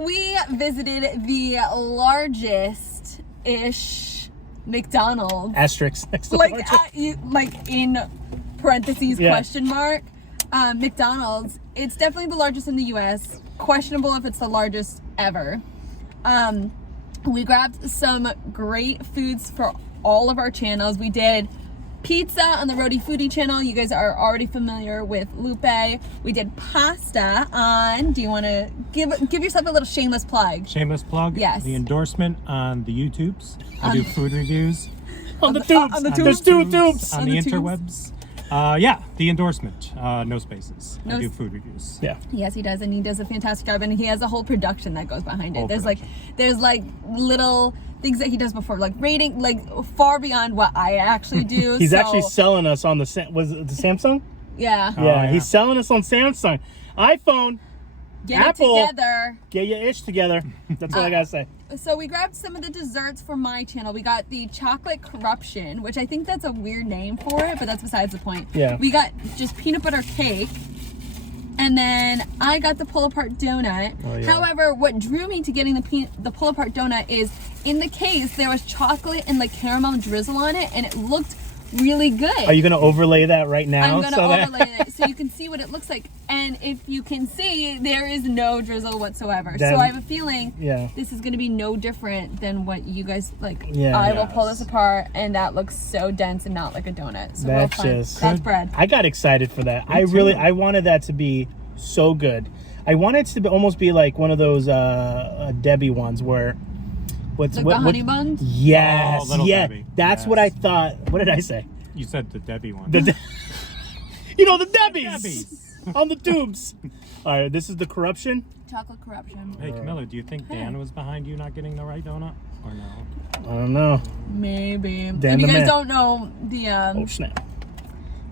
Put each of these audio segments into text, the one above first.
we visited the largest-ish McDonald's. Asterisk next to Like, in parentheses, Yeah. question mark. McDonald's. It's definitely the largest in the U.S. Questionable if it's the largest ever. We grabbed some great foods for all of our channels. We did pizza on the rhodyfoody channel. You guys are already familiar with Lupe. We did pasta on, do you want to give yourself a little shameless plug? Shameless plug? Yes. The endorsement on the YouTubes. I do food reviews. on the tubes. on the There's tubes. 2 tubes. On On the the tubes. interwebs. Yeah, the endorsement. No spaces. I do food reviews. Yeah. Yes, he does, and he does a fantastic job, and he has a whole production that goes behind it. Whole There's production. like little things that he does before, like rating, like far beyond what I actually do. He's so, actually selling us on the was it the Samsung? yeah. Yeah, he's selling us on Samsung, iPhone, Get Apple. it together. Get your ish together. That's all I gotta say. So we grabbed some of the desserts for my channel. We got the chocolate corruption, which I think that's a weird name for it, but that's besides the point. Yeah. We got just peanut butter cake. And then I got the pull-apart donut. Oh, yeah. However, what drew me to getting the pull-apart donut is in the case there was chocolate and like caramel drizzle on it, and it looked really good. Are you gonna overlay that right now? I'm gonna so overlay it so you can see what it looks like. And if you can see, there is no drizzle whatsoever. So I have a feeling this is gonna be no different than what you guys like. Yeah. I will pull this apart, and that looks so dense and not like a donut. So That's real fun. just That's bread. I got excited for that. I wanted that to be so good. I wanted it to almost be like one of those Debbie ones where The honey buns? Yes, Oh, Little yeah. Debbie. That's Yes. what I thought. What did I say? You said the Debbie one. The you know, the Debbies Debbie's. on the tubes. All right, this is the corruption. Chocolate corruption. Hey, Camilla, do you think Hey. Dan was behind you not getting the right donut? Or no? I don't know. Maybe. Dan If you the guys man. don't know the Oh snap!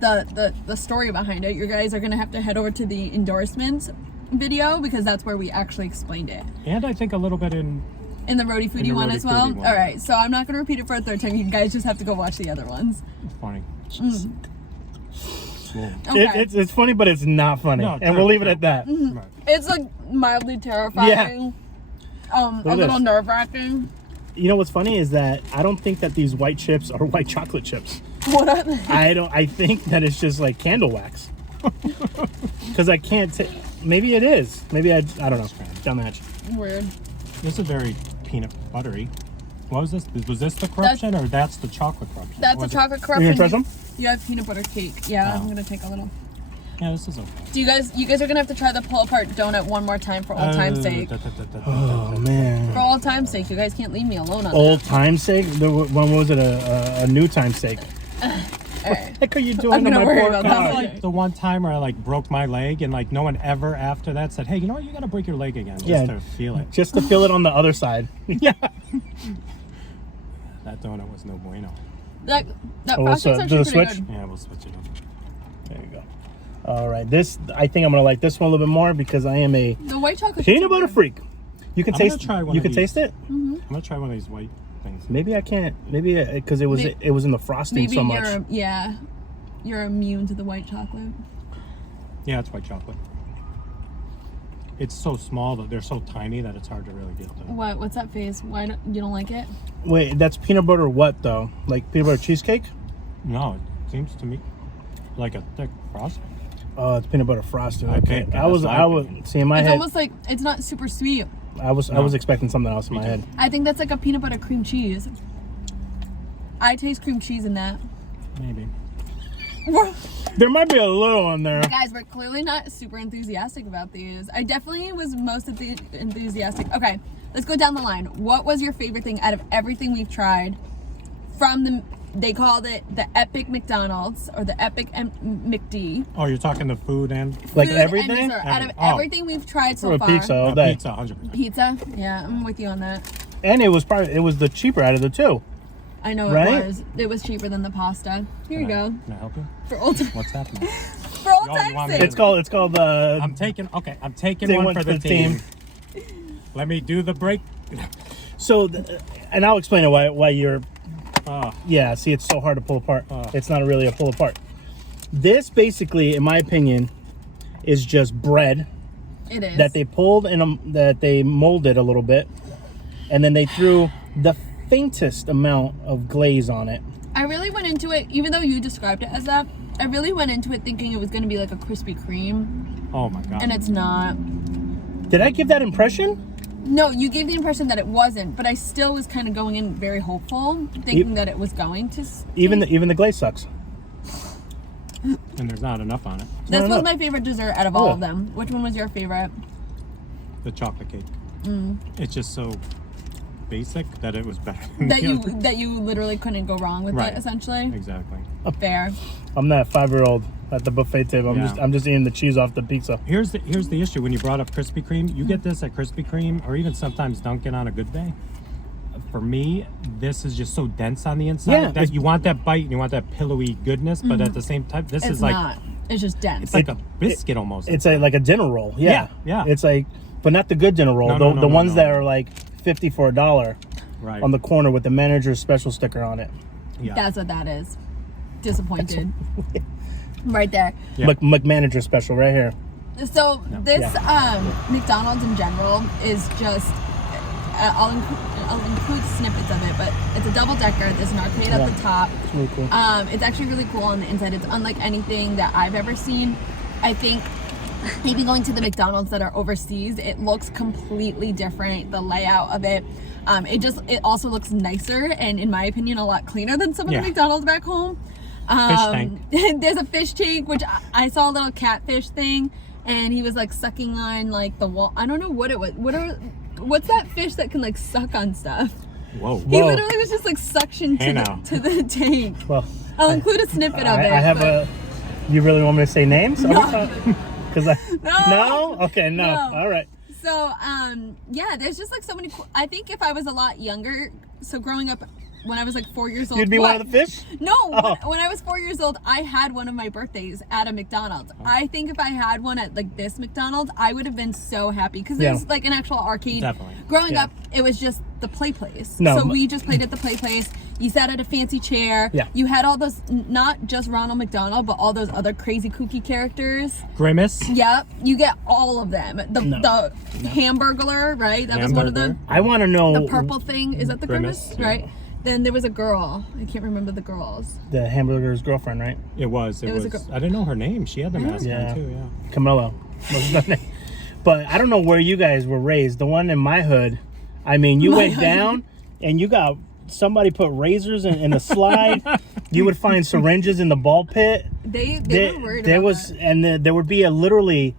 the story behind it, you guys are gonna have to head over to the endorsement video because that's where we actually explained it. And I think a little bit in In the rhodyfoody the one as well? rhodyfoody one. Alright, so I'm not gonna repeat it for a third time. You guys just have to go watch the other ones. funny. Whoa. Okay. It's funny, but it's not funny, No, and true, we'll leave it true. at that. Right. It's like mildly terrifying. A at little this. nerve-wracking. You know what's funny is that I don't think that these white chips are white chocolate chips. What are they? I think that it's just like candle wax. Because I can't. Maybe it is. Maybe I don't know. Down the hatch. Weird. This is very peanut buttery. What was this? Was this the corruption or that's the chocolate corruption? That's Or a was it- chocolate You corruption. gonna try some? You have peanut butter cake. Yeah, Oh. I'm gonna take a little. Yeah, this is okay. You guys are gonna have to try the pull-apart donut one more time for old time's sake. Oh man. For old time's sake, you guys can't leave me alone on Old time's sake? When was it a new time's sake? that. Alright. What are you doing I'm to gonna my worry poor about car? that one. Like the one time where I like broke my leg and like no one ever after that said, hey, you know what? You gotta break your leg again just Yeah. to feel it. Just to feel it on the other side. Yeah. That donut was no bueno. That Oh, frosting's so actually do the pretty switch? good. Yeah, we'll switch it up. There you go. All right. I think I'm gonna like this one a little bit more because I am a The white chocolate. peanut butter freak. You can I'm gonna taste. try one You of can these. taste it. I'm gonna try one of these white things. Maybe I can't. Maybe because it was in the frosting Maybe so much. you're immune to the white chocolate. Yeah, it's white chocolate. It's so small that they're so tiny that it's hard to really get them. What's that face? Why you don't like it? Wait, that's peanut butter what though? Like peanut butter cheesecake? No, it seems to me like a thick frosting. Oh, it's peanut butter frosting. Okay, Okay. that's I was my see in my It's head. almost like it's not super sweet. I was expecting something else in Me my too. head. I think that's like a peanut butter cream cheese. I taste cream cheese in that. Maybe. There might be a little in there. Guys, we're clearly not super enthusiastic about these. I definitely was most enthusiastic. Okay, let's go down the line. What was your favorite thing out of everything we've tried? They called it the Epic McDonald's or the Epic McD. Oh, you're talking the food and Like Food everything? and dessert. Out of Oh. everything we've tried so Or a far. pizza all day. pizza, 100%. Pizza? Yeah, I'm with you on that. And it was the cheaper out of the two. I know Right? it was. It was cheaper than the pasta. Here you go. Can I help you? For old What's happening? for old Oh, you time's want me sake. to- It's called the. I'm taking They one went for for the the team. Let me do the break. So, and I'll explain it why you're. Oh, Yeah, see, it's so hard to pull apart. Oh. It's not really a pull apart. This basically, in my opinion, is just bread It is. that they pulled and that they molded a little bit, and then they threw the faintest amount of glaze on it. I really went into it, even though you described it as that, I really went into it thinking it was going to be like a Krispy Kreme, Oh my god. and it's not. Did I give that impression? No, you gave the impression that it wasn't, but I still was kind of going in very hopeful, thinking that it was going to. Even the glaze sucks. And there's not enough on it. This No, was no. my favorite dessert out of all of them. Which one was your favorite? The chocolate cake. It's just so basic that it was better. than That the you other. that you literally couldn't go wrong with Right. it, essentially. Exactly. Fair. I'm that 5-year-old at the buffet table. Yeah. I'm just eating the cheese off the pizza. Here's the issue when you brought up Krispy Kreme. You get this at Krispy Kreme or even sometimes Dunkin' on a good day. For me, this is just so dense on the inside Yeah, that you want that bite and you want that pillowy goodness, but at the same time, this It's is like not. It's just dense. it's like a biscuit almost. It's like a dinner roll. Yeah, yeah. It's like, but not the good dinner roll. No, the no, ones no. that are like 50 for $1 right on the corner with the manager's special sticker on it. yeah. That's what that is. Disappointed. Right there. Yeah. McManager special right here. So this McDonald's in general is just I'll include snippets of it, but it's a double decker. There's an arcade at the top. It's really cool. It's actually really cool on the inside. It's unlike anything that I've ever seen. I think maybe going to the McDonald's that are overseas, it looks completely different. The layout of it, it also looks nicer and, in my opinion, a lot cleaner than some of the McDonald's back home. Fish tank. There's a fish tank, which I saw a little catfish thing, and he was like sucking on like the wall. I don't know what it was. What's that fish that can like suck on stuff? Whoa. He literally was just like suction Hey now. to the tank. Well, I'll include a snippet of it. I have but- You really want me to say names? No. Because No. Okay, no. All right. So, yeah, there's just like so many. I think if I was a lot younger, so growing up when I was like 4 years old, You'd be one of the fish? No, Oh. when I was 4 years old, I had one of my birthdays at a McDonald's. I think if I had one at like this McDonald's, I would have been so happy because there's like an actual arcade. Definitely. Growing Yeah. up, it was just the play place. No, So we just played at the play place. You sat at a fancy chair. Yeah. You had all those, not just Ronald McDonald, but all those other crazy kooky characters. Grimace. Yep, you get all of them. The Hamburglar, right? That was one of them. I want to know The purple thing, is that the Grimace? Grimace, yeah. Right? Then there was a girl. I can't remember the girls. the hamburger's girlfriend, right? It was. It was a I didn't know her name. She had the mask Yeah. on too. Yeah. Camilla. Was the name. But I don't know where you guys were raised. The one in my hood, I mean, you went down and you got somebody put razors in the slide. You would find syringes in the ball pit. They were worried there about was, that. and there would be literally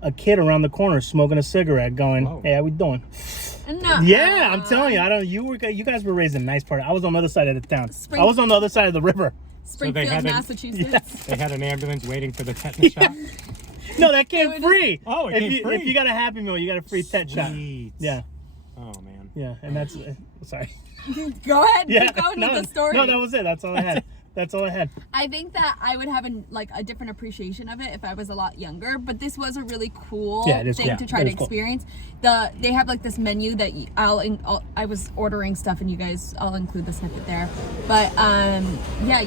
a kid around the corner smoking a cigarette, going, Whoa. "Hey, how we doing?" No. Yeah, I'm telling you, I don't. You guys were raised in a nice part. I was on the other side of the town. I was on the other side of the river. Springfield, had it- Massachusetts. They had an ambulance waiting for the tetanus shot. No, that came It was free. Oh, it if came you, free. If you got a Happy Meal, you got a free tet shot. Sweet. Yeah, Oh man. yeah, and that's sorry. Go ahead. Yeah, Keep going no, with the story. no, that was it. That's all I had. That's all I had. I think that I would have a different appreciation of it if I was a lot younger. But this was a really cool Yeah, it is thing cool. to try It to is cool. experience. They have like this menu that I was ordering stuff, and you guys, I'll include the snippet there. But yeah,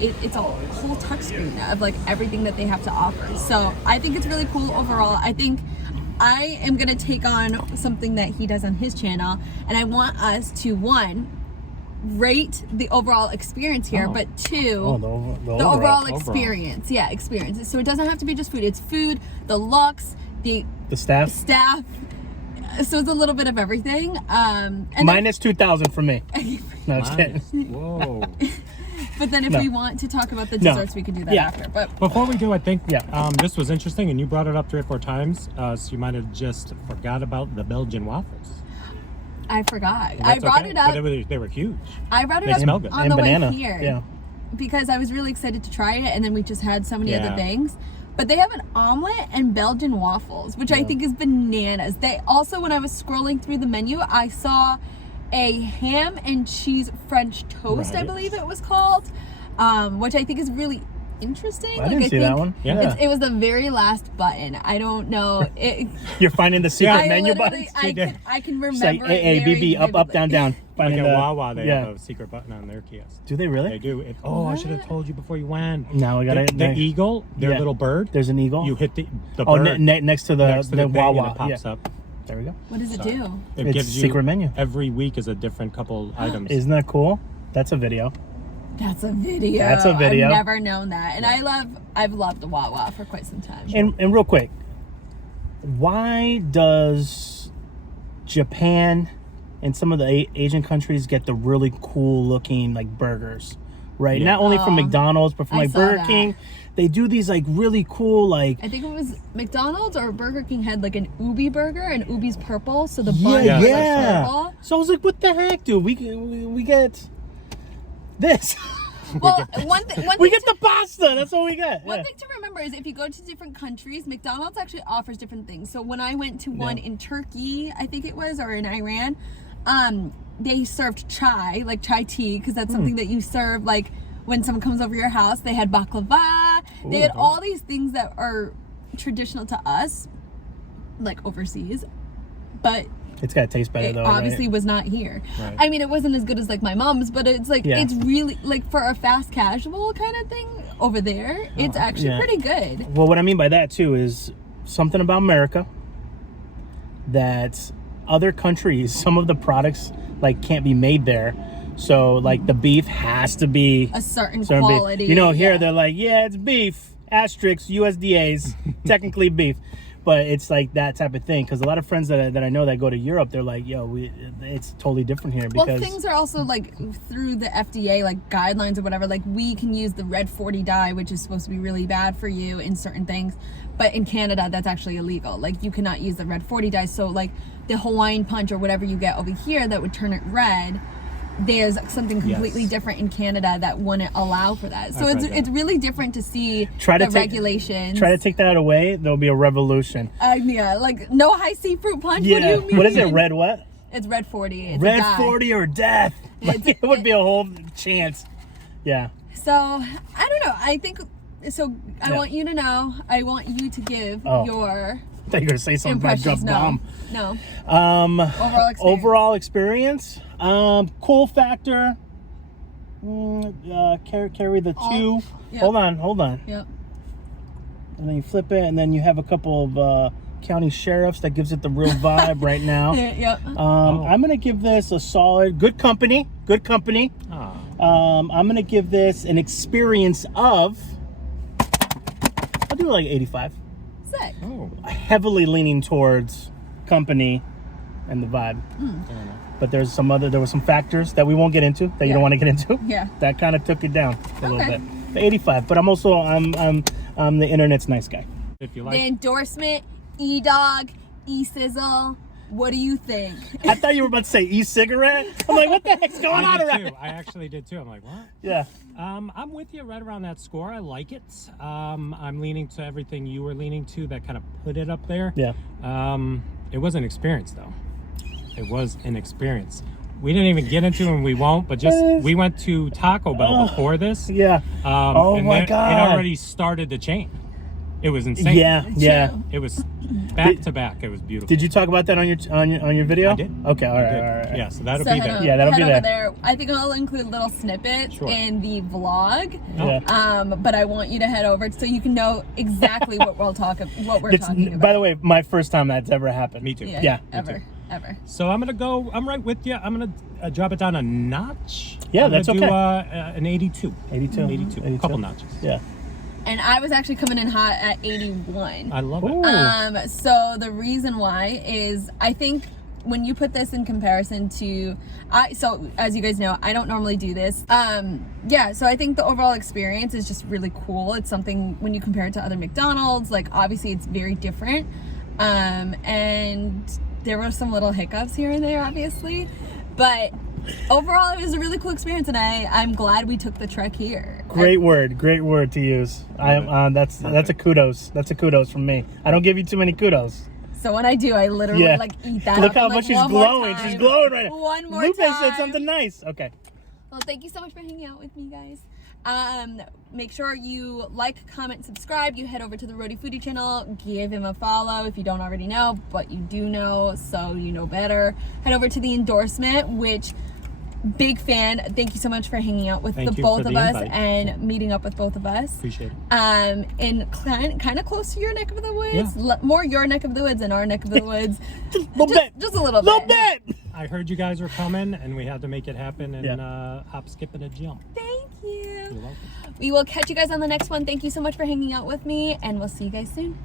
it's a whole touchscreen of like everything that they have to offer. So I think it's really cool overall. I think I am gonna take on something that he does on his channel, and I want us to rate the overall experience here, Oh. but two, Oh, the overall Overall. experience. Yeah, experience. So it doesn't have to be just food. It's food, the looks, the The staff staff. So it's a little bit of everything. And minus 2,000 for me. No, just kidding. Whoa. but then if No. we want to talk about the No. desserts, we can do that Yeah. after. But Before we do, I think Yeah. this was interesting, and you brought it up 3 or 4 times, so you might have just forgot about the Belgian waffles. I forgot. That's I brought okay, it up. but they were huge. I brought it They up smell good. on And the banana. way here. Yeah. Because I was really excited to try it, and then we just had so many other Yeah. things. But they have an omelet and Belgian waffles, which I think is bananas. They also, when I was scrolling through the menu, I saw a ham and cheese French toast, I Right. believe it was called, which I think is really interesting. I didn't see that one. Yeah. It was the very last button. I don't know. You're finding the secret menu literally- buttons? I can remember. It's like A, very B, B, up, up, down, vividly. down. Like Finding at the- Wawa, they yeah. have a secret button on their kiosk. Do they really? They do. I should have told you before you went. No, we got it. The eagle, their Yeah. little bird. There's an eagle. You hit the Oh, bird next to the thing and Wawa. it pops Yeah. up. There we go. What does it Sorry. do? It It's gives you secret menu. every week is a different couple items. Isn't that cool? That's a video. That's a video. That's a video. I've never known that, and I've loved the Wawa for quite some time. And real quick, why does Japan and some of the Asian countries get the really cool looking like burgers, right? Yeah. Not only from McDonald's, but from I like saw Burger that. King. They do these like really cool like I think it was McDonald's or Burger King had like an ubi burger, and ubi's purple, so the yeah, bun Yeah. was yeah. purple. So I was like, what the heck, dude? We get this. Well, one We thing get the pasta. That's all we get. One Yeah. thing to remember is if you go to different countries, McDonald's actually offers different things. So when I went to one in Turkey, I think it was, or in Iran, they served chai, like chai tea, because that's something that you serve like when someone comes over your house. They had baklava. They had all these things that are traditional to us, like overseas, but It's gotta taste better it though. obviously right? was not here. Right. I mean, it wasn't as good as like my mom's, but it's like Yeah. it's really like for a fast casual kind of thing over there. It's actually Yeah. pretty good. Well, what I mean by that too is something about America that other countries, some of the products like can't be made there. So like the beef has to be A certain beef. quality. You know, here yeah. they're like, yeah, it's beef, asterisk, USDA's, technically beef. But it's like that type of thing because a lot of friends that I know that go to Europe, they're like, yo, it's totally different here because Well, things are also like through the FDA like guidelines or whatever. Like we can use the red 40 dye, which is supposed to be really bad for you in certain things, but in Canada that's actually illegal. Like you cannot use the red 40 dye. So like the Hawaiian punch or whatever you get over here that would turn it red, there's something completely Yes. different in Canada that wouldn't allow for that. So I've read it's really different to see Try to the take- regulations. try to take that away, there'll be a revolution. Yeah, like no high seafood punch. Yeah. What do you mean? What is it? Red what? It's red 40. It's a Red dye. 40 or death. Like, it would be a whole chance. Yeah. So I don't know. I think so. I Yeah. want you to know. I want you to give Oh. your I thought you were gonna say something about impressions. drop bomb. No. Overall Overall experience. cool factor. Carry the two. yeah. Hold on. Yep. And then you flip it, and then you have a couple of county sheriffs that gives it the real vibe right now. Yep. I'm gonna give this a solid, good company. Ah. I'm gonna give this an experience of. I'll do like 85. Sick. Oh. Heavily leaning towards company and the vibe. But there were some factors that we won't get into that you Yeah. don't want to get into. Yeah. That kind of took it down a little Okay. bit. But 85. But I'm also I'm the internet's nice guy. If you The like, endorsement, E-Dog, E-Sizzle. What do you think? I thought you were about to say e-cigarette. I'm like, what the heck's going on I did around? too. I actually did too. I'm like, what? Yeah. I'm with you right around that score. I like it. I'm leaning to everything you were leaning to that kind of put it up there. Yeah. It was an experience though. It was an experience. We didn't even get into it and we won't, but just we went to Taco Bell before this. Yeah. Oh and my it God. already started the chain. It was insane. Yeah. It was back to back. It was beautiful. Did you talk about that on your video? I did. Okay, all I right, did. all right. Yeah, so that'll So be head there. on- Yeah, that'll head be over there. I think I'll include little snippets Sure. in the vlog. Yeah. But I want you to head over so you can know exactly what we're talking about. By the way, my first time that's ever happened. Me too. Yeah. Ever. So I'm right with you. I'm gonna drop it down a notch. Yeah, I'm gonna that's do, okay. An 82. 82. A couple notches. Yeah. And I was actually coming in hot at 81. I love Ooh. it. So the reason why is I think when you put this in comparison to, so as you guys know, I don't normally do this. So I think the overall experience is just really cool. It's something when you compare it to other McDonald's, like obviously it's very different. And there were some little hiccups here and there, obviously, but overall it was a really cool experience, and I'm glad we took the trek here. Great word to use. That's a kudos. That's a kudos from me. I don't give you too many kudos. So when I do, I literally Yeah. like eat that. Look up. how I'm much like, she's "One more glowing. time. She's glowing right now. One more Lupe time. said something nice. Okay. Well, thank you so much for hanging out with me, guys. Make sure you like, comment, subscribe. You head over to the RhodyFoody channel, give him a follow if you don't already know, but you do know, so you know better. Head over to TheEndorsement, which big fan. Thank you so much for hanging out with both of us and meeting up with both of us. Appreciate it. And kind of close to your neck of the woods. More your neck of the woods than our neck of the woods. just a little bit. I heard you guys were coming, and we had to make it happen and hop, skip, and a jump. Thank you. You're welcome. We will catch you guys on the next one. Thank you so much for hanging out with me, and we'll see you guys soon.